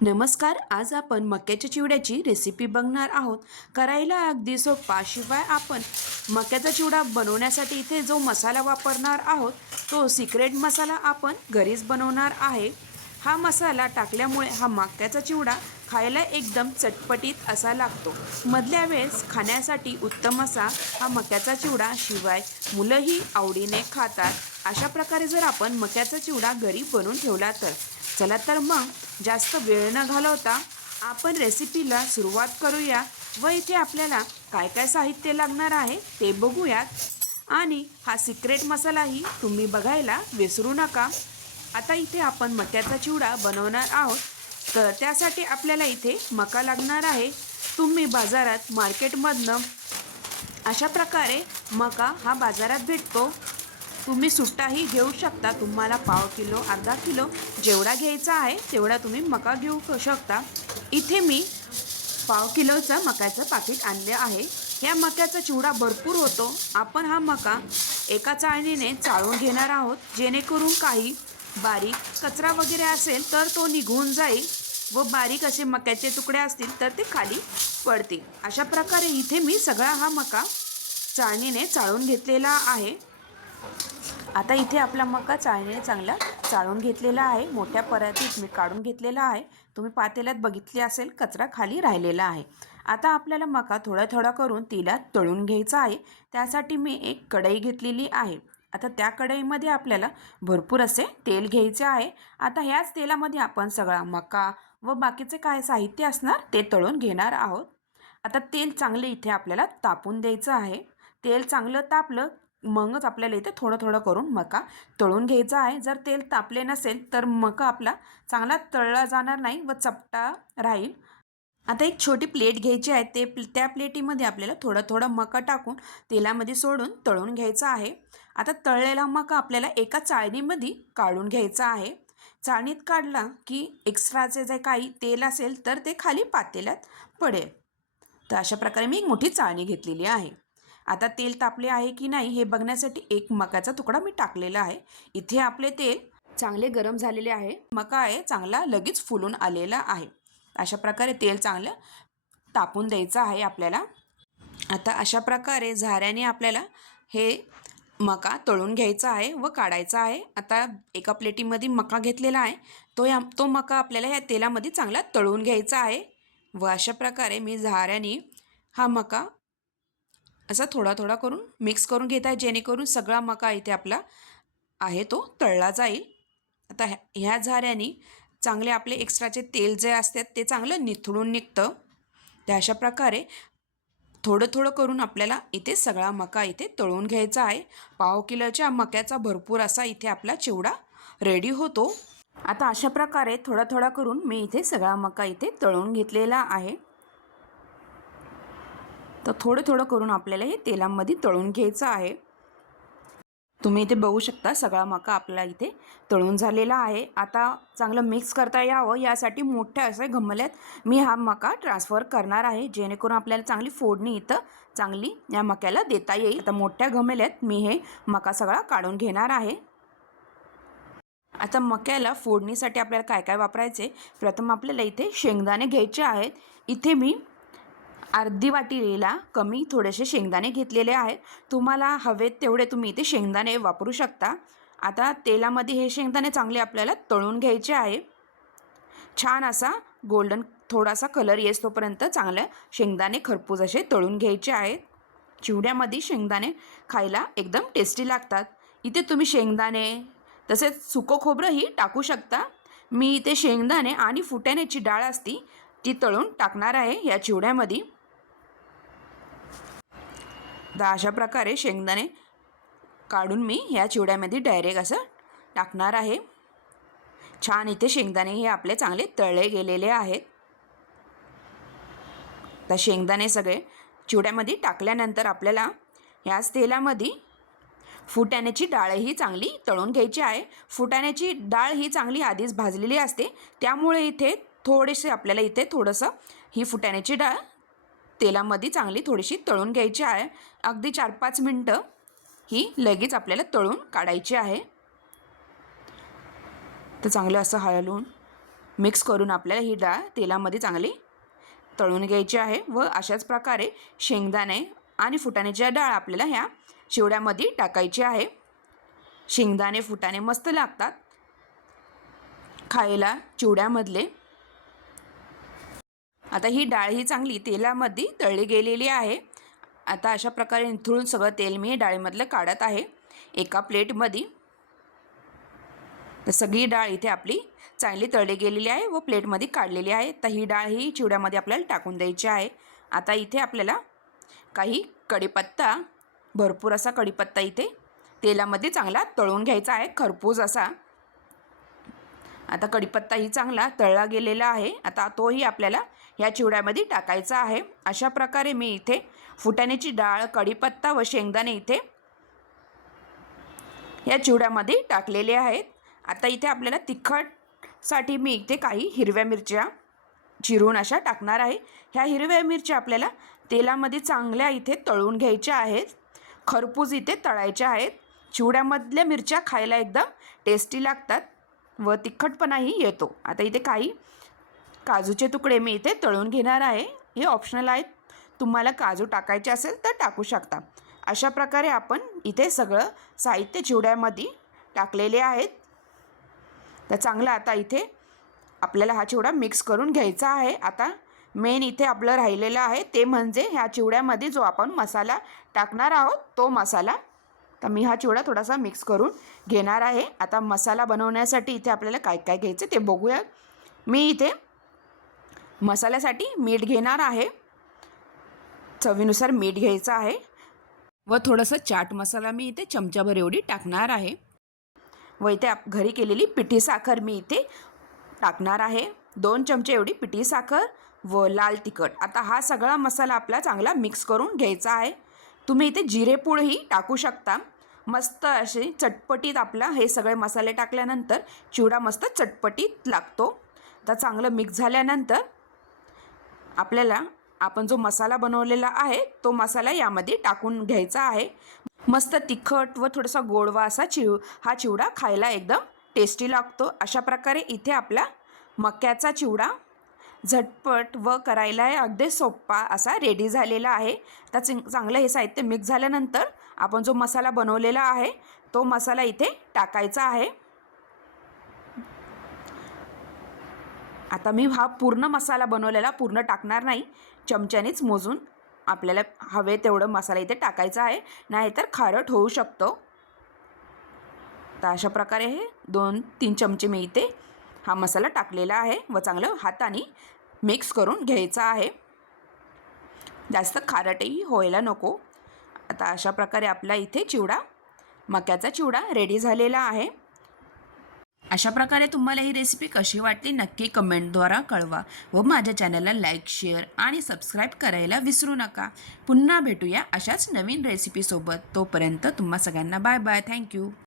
नमस्कार आज आपण मक्याच्या चिवड्याची रेसिपी बघणार आहोत. करायला अगदी सोपा शिवाय आपण मक्याचा चिवडा बनवण्यासाठी इथे जो मसाला वापरणार आहोत तो सिक्रेट मसाला आपण घरीच बनवणार आहे. हा मसाला टाकल्यामुळे हा मक्याचा चिवडा खायला एकदम चटपटीत असा लागतो. मधल्या वेळेस खाण्यासाठी उत्तम असा हा मक्याचा चिवडा शिवाय मुलंही आवडीने खातात. अशा प्रकारे जर आपण मक्याचा चिवडा घरी बनवून ठेवला तर चला तर मग जास्त वेळ न घालवता आपण रेसिपीला सुरुवात करूया व इथे आपल्याला काय काय साहित्य लागणार आहे ते बघूयात. आणि हा सिक्रेट मसालाही तुम्ही बघायला विसरू नका. आता इथे आपण मक्याचा चिवडा बनवणार आहोत. तर त्यासाठी आपल्याला इथे मका लागणार आहे. तुम्ही बाजारात मार्केटमधनं अशा प्रकारे मका हा बाजारात भेटतो. तुम्ही सुट्टाही घेऊ शकता. तुम्हाला पाव किलो अर्धा किलो जेवढा घ्यायचा आहे तेवढा तुम्ही मका घेऊ शकता. इथे मी पाव किलोचं मक्याचं पाकिट आणले आहे. या मक्याचा चिवडा भरपूर होतो. आपण हा मका एका चाळणीने चाळून घेणार आहोत. जेणेकरून काही बारीक कचरा वगैरे असेल तर तो निघून जाईल व बारीक असे मक्याचे तुकडे असतील तर ते खाली पडतील. अशा प्रकारे इथे मी सगळा हा मका चाळणीने चाळून घेतलेला आहे. आता इथे आपला मका चाळणीने चांगला चाळून घेतलेला आहे. मोठ्या परातीत मी काढून घेतलेला आहे. तुम्ही पातेल्यात बघितले असेल कचरा खाली राहिलेला आहे. आता आपल्याला मका थोडा थोडा करून तिला तळून घ्यायचा आहे. त्यासाठी मी एक कढई घेतलेली आहे. आता त्या कढईमध्ये आपल्याला भरपूर असे तेल घ्यायचे आहे. आता ह्याच तेलामध्ये आपण सगळा मका व बाकीचे काय साहित्य असणार ते तळून घेणार आहोत. आता तेल चांगले इथे आपल्याला तापून द्यायचं आहे. तेल चांगलं तापलं मगच आपल्याला इथे थोडं थोडं करून मका तळून घ्यायचा आहे. जर तेल तापले नसेल तर मका आपला चांगला तळला जाणार नाही व चपटा राहील. आता एक छोटी प्लेट घ्यायची आहे. ते त्या प्लेटीमध्ये आपल्याला थोडं थोडं मका टाकून तेलामध्ये सोडून तळून घ्यायचं आहे. आता तळलेला मका आपल्याला एका चाळणीमध्ये काढून घ्यायचा आहे. चाळणीत काढला की एक्स्ट्राचे जे काही तेल असेल तर ते खाली पातेल्यात पडेल. तर अशा प्रकारे मी एक मोठी चाळणी घेतलेली आहे. आता तेल तापले आहे की नाही हे बघण्यासाठी एक मकाचा तुकडा मी टाकलेला आहे. इथे आपले तेल चांगले गरम झालेले आहे. मका आहे चांगला लगेच फुलून आलेला आहे. अशा प्रकारे तेल चांगलं तापून द्यायचं आहे आपल्याला. आता अशा प्रकारे झाऱ्याने आपल्याला हे मका तळून घ्यायचा आहे व काढायचा आहे. आता एका प्लेटीमध्ये मका घेतलेला आहे. तो या तो मका आपल्याला ह्या तेलामध्ये चांगला तळून घ्यायचा आहे. व अशा प्रकारे मी झाऱ्याने हा मका असा थोडा थोडा करून मिक्स करून घेत आहे जेणेकरून सगळा मका इथे आपला आहे तो तळला जाईल. आता ह्या ह्या झाऱ्याने चांगले आपले एक्स्ट्राचे तेल जे असतात ते चांगलं निथळून निघतं. त्या अशा प्रकारे थोडं थोडं करून आपल्याला इथे सगळा मका इथे तळून घ्यायचा आहे. पाव किलोच्या मक्याचा भरपूर असा इथे आपला चिवडा रेडी होतो. आता अशा प्रकारे थोडा थोडा करून मी इथे सगळा मका इथे तळून घेतलेला आहे. तर थोडं थोडं करून आपल्याला हे तेलामध्ये तळून घ्यायचं आहे. तुम्ही इथे बघू शकता सगळा मका आपला इथे तळून झालेला आहे. आता चांगलं मिक्स करता यावं यासाठी मोठ्या असे घमल्यात मी हा मका ट्रान्सफर करणार आहे. जेणेकरून आपल्याला चांगली फोडणी इथं चांगली या मक्याला देता येईल. आता मोठ्या घमेल्यात मी हे मका सगळा काढून घेणार आहे. आता मक्याला फोडणीसाठी आपल्याला काय काय वापरायचे? प्रथम आपल्याला इथे शेंगदाणे घ्यायचे आहेत. इथे मी अर्धी वाटीला कमी थोडेसे शेंगदाणे घेतलेले आहेत. तुम्हाला हवेत तेवढे तुम्ही इथे शेंगदाणे वापरू शकता. आता तेलामध्ये हे शेंगदाणे चांगले आपल्याला तळून घ्यायचे आहे. छान असा गोल्डन थोडासा कलर येस तोपर्यंत शेंगदाणे खरपूस असे तळून घ्यायचे आहेत. चिवड्यामध्ये शेंगदाणे खायला एकदम टेस्टी लागतात. इथे तुम्ही शेंगदाणे तसेच सुकं खोबरंही टाकू शकता. मी इथे शेंगदाणे आणि फुटाण्याची डाळ असती ती तळून टाकणार आहे या चिवड्यामध्ये. तर अशा प्रकारे शेंगदाणे काढून मी ह्या चिवड्यामध्ये डायरेक्ट असं टाकणार आहे. छान इथे शेंगदाणे हे आपले चांगले तळले गेलेले आहेत. तर शेंगदाणे सगळे चिवड्यामध्ये टाकल्यानंतर आपल्याला ह्याच तेलामध्ये फुटाण्याची डाळही चांगली तळून घ्यायची आहे. फुटाण्याची डाळ ही चांगली आधीच भाजलेली असते. त्यामुळे इथे थोडेसे आपल्याला इथे थोडंसं ही फुटाण्याची डाळ तेलामध्ये चांगली थोडीशी तळून घ्यायची आहे. अगदी चार पाच मिनटं ही लगेच आपल्याला तळून काढायची आहे. तर चांगलं असं हळलून मिक्स करून आपल्याला ही डाळ तेलामध्ये चांगली तळून घ्यायची आहे व अशाच प्रकारे शेंगदाणे आणि फुटाण्याची डाळ आपल्याला ह्या चिवड्यामध्ये टाकायची आहे. शेंगदाणे फुटाणे मस्त लागतात. खायला चिवड्यामधले आता ही डाळ ही चांगली तेलामध्ये तळली गेलेली आहे. आता अशा प्रकारे निथळून सगळं तेल मी डाळीमधलं काढत आहे. एका प्लेटमध्ये. तर सगळी डाळ इथे आपली चांगली तळली गेलेली आहे व प्लेटमध्ये काढलेली आहे. तर ही डाळ ही चिवड्यामध्ये आपल्याला टाकून द्यायची आहे. आता इथे आपल्याला काही कढीपत्ता भरपूर असा कढीपत्ता इथे तेलामध्ये चांगला तळून घ्यायचा आहे. खरपूस असा आता कढीपत्ताही चांगला तळला गेलेला आहे. आता तोही आपल्याला ह्या चिवड्यामध्ये टाकायचा आहे. अशा प्रकारे मी इथे फुटाण्याची डाळ कढीपत्ता व शेंगदाणे इथे या चिवड्यामध्ये टाकलेले आहेत. आता इथे आपल्याला तिखटसाठी मी इथे काही हिरव्या मिरच्या चिरून अशा टाकणार आहे. ह्या हिरव्या मिरच्या आपल्याला तेलामध्ये चांगल्या इथे तळून घ्यायच्या आहेत. खरपूस इथे तळायच्या आहेत. चिवड्यामधल्या मिरच्या खायला एकदम टेस्टी लागतात. व तिखटपणाही येतो. आता इथे काही काजूचे तुकडे मी इथे तळून घेणार आहे. हे ऑप्शनल आहेत. तुम्हाला काजू टाकायचे असेल तर टाकू शकता. अशा प्रकारे आपण इथे सगळं साहित्य चिवड्यामध्ये टाकलेले आहेत. तर चांगलं आता इथे आपल्याला हा चिवडा मिक्स करून घ्यायचा आहे. आता मेन इथे आपलं राहिलेलं आहे. ते म्हणजे ह्या चिवड्यामध्ये जो आपण मसाला टाकणार आहोत तो मसाला तर मी हा चिवडा थोडासा मिक्स करून घेणार आहे. आता मसाला बनवण्यासाठी इथे आपल्याला काय काय घ्यायचं ते बघूया. मी इथे मसाल्यासाठी मीठ घेणार आहे. चवीनुसार मीठ घ्यायचं आहे. व थोडंसं चाट मसाला मी इथे चमचाभर एवढी टाकणार आहे. व इथे आप घरी केलेली पिठी साखर मी इथे टाकणार आहे. दोन चमचे एवढी पिठी साखर व लाल तिखट. आता हा सगळा मसाला आपला चांगला मिक्स करून घ्यायचा आहे. तुम्ही इथे जिरेपूडही टाकू शकता. मस्त असे चटपटीत आपला हे सगळे मसाले टाकल्यानंतर चिवडा मस्त चटपटीत लागतो. तर चांगलं मिक्स झाल्यानंतर आपल्याला आपण जो मसाला बनवलेला आहे तो मसाला यामध्ये टाकून घ्यायचा आहे. मस्त तिखट व थोडासा गोडवा असा चिव हा चिवडा खायला एकदम टेस्टी लागतो. अशा प्रकारे इथे आपला मक्याचा चिवडा झटपट व करायला अगदी सोप्पा असा रेडी झालेला आहे. तर चांगलं हे साहित्य मिक्स झाल्यानंतर आपण जो मसाला बनवलेला आहे तो मसाला इथे टाकायचा आहे. आता मी हा पूर्ण मसाला बनवलेला पूर्ण टाकणार नाही. चमच्यानेच मोजून आपल्याला हवे तेवढं मसाला इथे टाकायचा आहे. नाहीतर खारट होऊ शकतो. तर अशा प्रकारे हे दोन तीन चमचे मी इथे हा मसाला टाकलेला आहे व चांगलं हाताने मिक्स करून घ्यायचा आहे. जास्त खारटही व्हायला नको. आता अशा प्रकारे आपला इथे चिवडा मक्याचा चिवडा रेडी झालेला आहे. अशा प्रकारे तुम्हाला ही रेसिपी कशी वाटली नक्की कमेंटद्वारा कळवा व माझ्या चॅनलला लाईक शेअर आणि सबस्क्राईब करायला विसरू नका. पुन्हा भेटूया अशाच नवीन रेसिपीसोबत तोपर्यंत तुम्हा सगळ्यांना बाय बाय थँक्यू